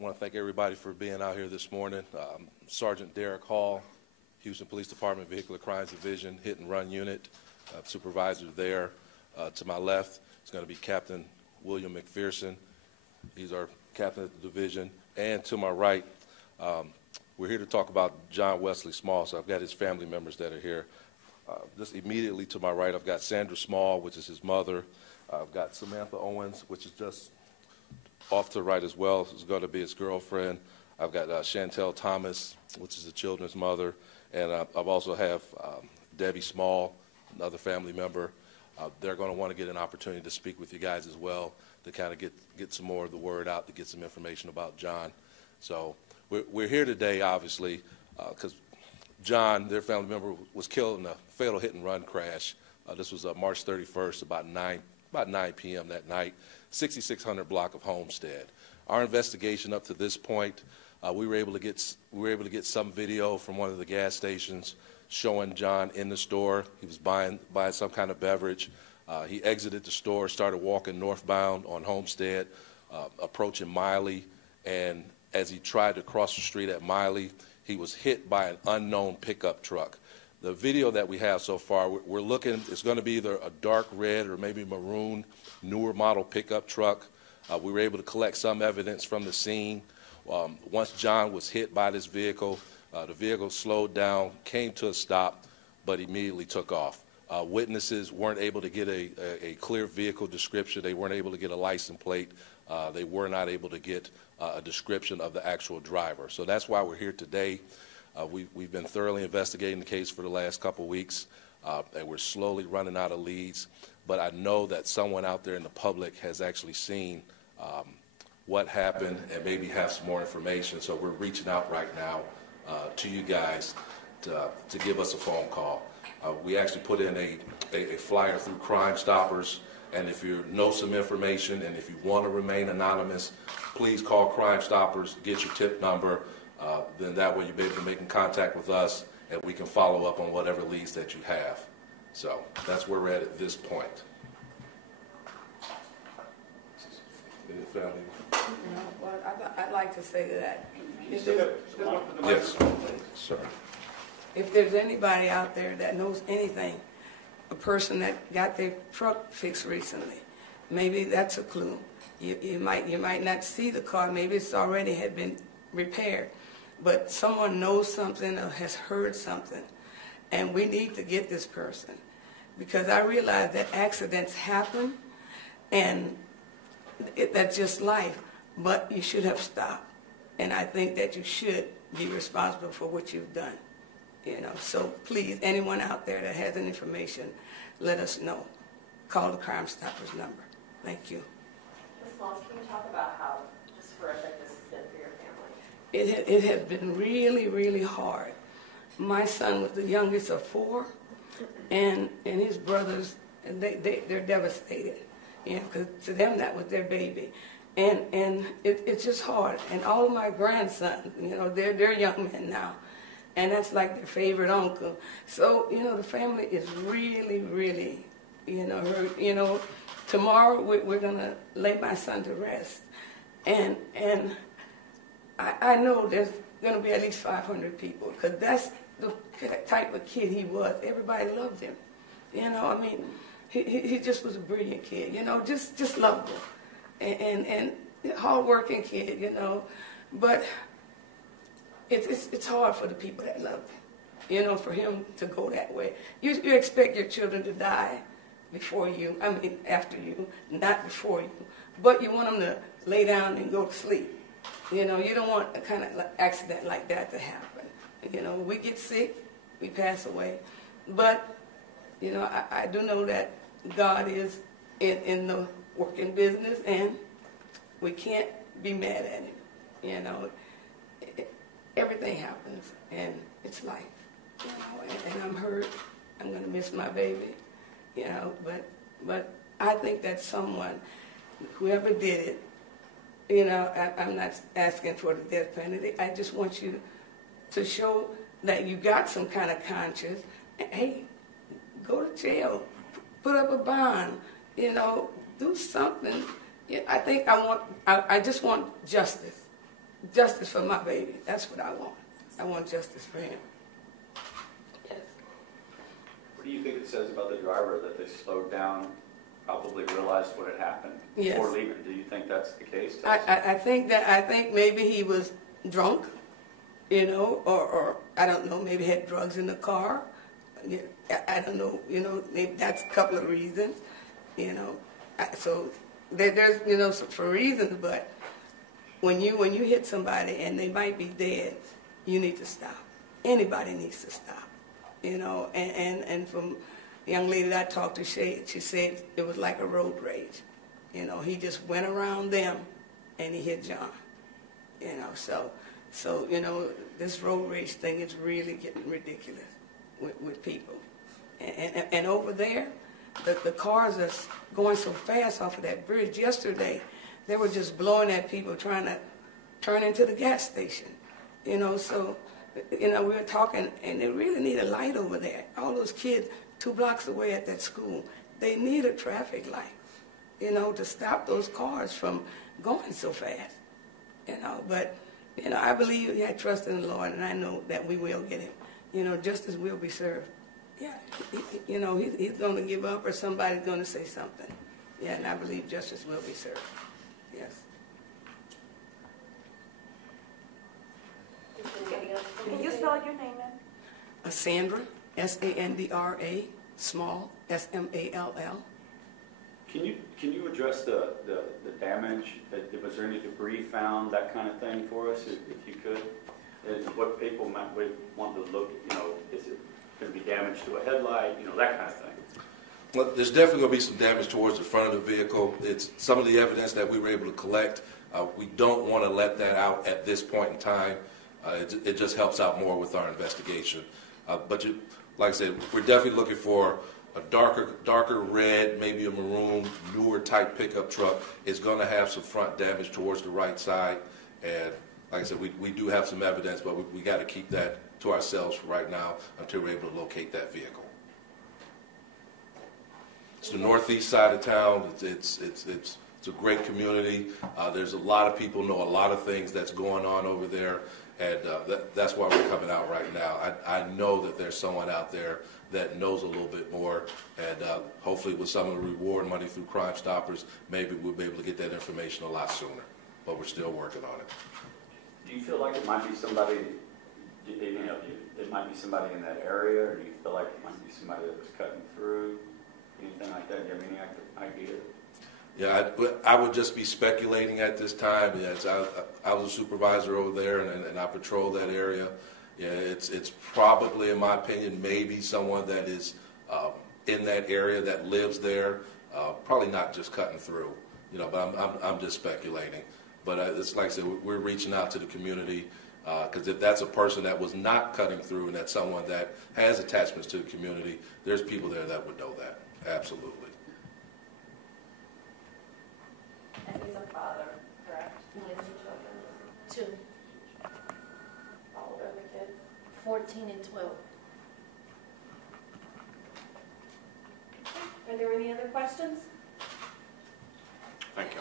want to thank everybody for being out here this morning. Sergeant Derek Hall, Houston Police Department Vehicular Crimes Division, Hit and Run Unit, supervisor there. To my left is going to be Captain William McPherson. He's our captain of the division. And to my right, we're here to talk about John Wesley Small, so I've got his family members that are here. Just immediately to my right, I've got Sandra Small, which is his mother. I've got Samantha Owens, which is just off to the right as well. It's going to be his girlfriend. I've got Chantel Thomas, which is the children's mother. And I've also have Debbie Small, another family member. They're going to want to get an opportunity to speak with you guys as well, to kind of get some more of the word out, to get some information about John. So we're here today, obviously, because John, their family member, was killed in a fatal hit-and-run crash. This was March 31st, about 9 p.m. that night, 6600 block of Homestead. Our investigation up to this point, we were able to get some video from one of the gas stations showing John in the store. He was buying some kind of beverage. He exited the store, started walking northbound on Homestead, approaching Miley, and as he tried to cross the street at Miley, he was hit by an unknown pickup truck. The video that we have so far, we're looking, it's going to be either a dark red or maybe maroon, newer model pickup truck. We were able to collect some evidence from the scene. Once John was hit by this vehicle, the vehicle slowed down, came to a stop, but immediately took off. Witnesses weren't able to get a clear vehicle description. They weren't able to get a license plate. They were not able to get a description of the actual driver. So that's why we're here today. We've been thoroughly investigating the case for the last couple weeks, and we're slowly running out of leads. But I know that someone out there in the public has actually seen what happened and maybe have some more information. So we're reaching out right now to you guys to give us a phone call. We actually put in a flyer through Crime Stoppers, and if you know some information and if you want to remain anonymous, please call Crime Stoppers, get your tip number, then that way you'll be able to make contact with us and we can follow up on whatever leads that you have. So that's where we're at this point. Any family? No, well, I'd like to say that. Yes, sir. If there's anybody out there that knows anything, a person that got their truck fixed recently, maybe that's a clue. You might not see the car, maybe it's already had been repaired, but someone knows something or has heard something, and we need to get this person, because I realize that accidents happen, and that's just life, but you should have stopped, and I think that you should be responsible for what you've done. You know, so please, anyone out there that has any information, let us know. Call the Crime Stoppers number. Thank you. Ms. Moss, can you talk about how just horrific this has been for your family? It has been really, really hard. My son was the youngest of 4, and his brothers, and they're devastated. You know, because to them that was their baby. And it's just hard. And all of my grandsons, you know, they're young men now. And that's like their favorite uncle. So, you know, the family is really, really, you know, hurt. You know, tomorrow we're going to lay my son to rest. And I know there's going to be at least 500 people, because that's the type of kid he was. Everybody loved him. You know, I mean, he just was a brilliant kid, you know, just lovable. And hard-working kid, you know. But it's hard for the people that love him, you know, for him to go that way. You expect your children to die before you, I mean after you, not before you. But you want them to lay down and go to sleep. You know, you don't want a kind of accident like that to happen. You know, we get sick, we pass away. But, you know, I do know that God is in the working business, and we can't be mad at him, you know. Everything happens, and it's life, you know, and I'm hurt. I'm going to miss my baby, you know, but I think that someone, whoever did it, you know, I'm not asking for the death penalty. I just want you to show that you got some kind of conscience. Hey, go to jail, put up a bond, you know, do something. I think I just want justice. justice for my baby. That's what I want. I want justice for him. Yes. What do you think it says about the driver that they slowed down, probably realized what had happened Yes. before leaving? Do you think that's the case? I think maybe he was drunk, you know, or I don't know, maybe had drugs in the car. Yeah, I don't know, you know, maybe that's a couple of reasons, you know. So there's, you know, for reasons, but when you hit somebody and they might be dead, you need to stop. Anybody needs to stop, you know. And from the young lady that I talked to, she said it was like a road rage. You know, he just went around them and he hit John, you know. So you know, this road rage thing is really getting ridiculous with people. And over there, the cars are going so fast off of that bridge. Yesterday, they were just blowing at people trying to turn into the gas station. You know, so, you know, we were talking, and they really need a light over there. All those kids 2 blocks away at that school, they need a traffic light, you know, to stop those cars from going so fast. You know, but, you know, I believe he had trust in the Lord, and I know that we will get him. You know, justice will be served. Yeah, you know, he's going to give up or somebody's going to say something. Yeah, and I believe justice will be served. Yes. Can you spell your name in? Sandra, Sandra, small, Small. Can you address the damage? Was there any debris found, that kind of thing for us, if you could? And what people might want to look, you know, is it going to be damage to a headlight, you know, that kind of thing? Well, there's definitely going to be some damage towards the front of the vehicle. It's some of the evidence that we were able to collect. We don't want to let that out at this point in time. It just helps out more with our investigation. But like I said, we're definitely looking for a darker red, maybe a maroon, newer type pickup truck. It's going to have some front damage towards the right side. And like I said, we do have some evidence, but we got to keep that to ourselves for right now until we're able to locate that vehicle. It's the northeast side of town. It's a great community. There's a lot of people know a lot of things that's going on over there, and that's why we're coming out right now. I know that there's someone out there that knows a little bit more, and hopefully with some of the reward money through Crime Stoppers, maybe we'll be able to get that information a lot sooner, but we're still working on it. Do you feel like it might be somebody, you know, it might be somebody in that area, or do you feel like it might be somebody that was cutting through, anything like that? Do you have any idea? Yeah, I would just be speculating at this time. Yes, I was a supervisor over there, and I patrol that area. Yeah, it's probably, in my opinion, maybe someone that is in that area that lives there. Probably not just cutting through, you know. But I'm just speculating. But it's like I said, we're reaching out to the community because if that's a person that was not cutting through, and that's someone that has attachments to the community, there's people there that would know that. Absolutely. And he's a father, correct? He has 2 children. 2, How old are the kids? 14 and 12. Are there any other questions? Thank you.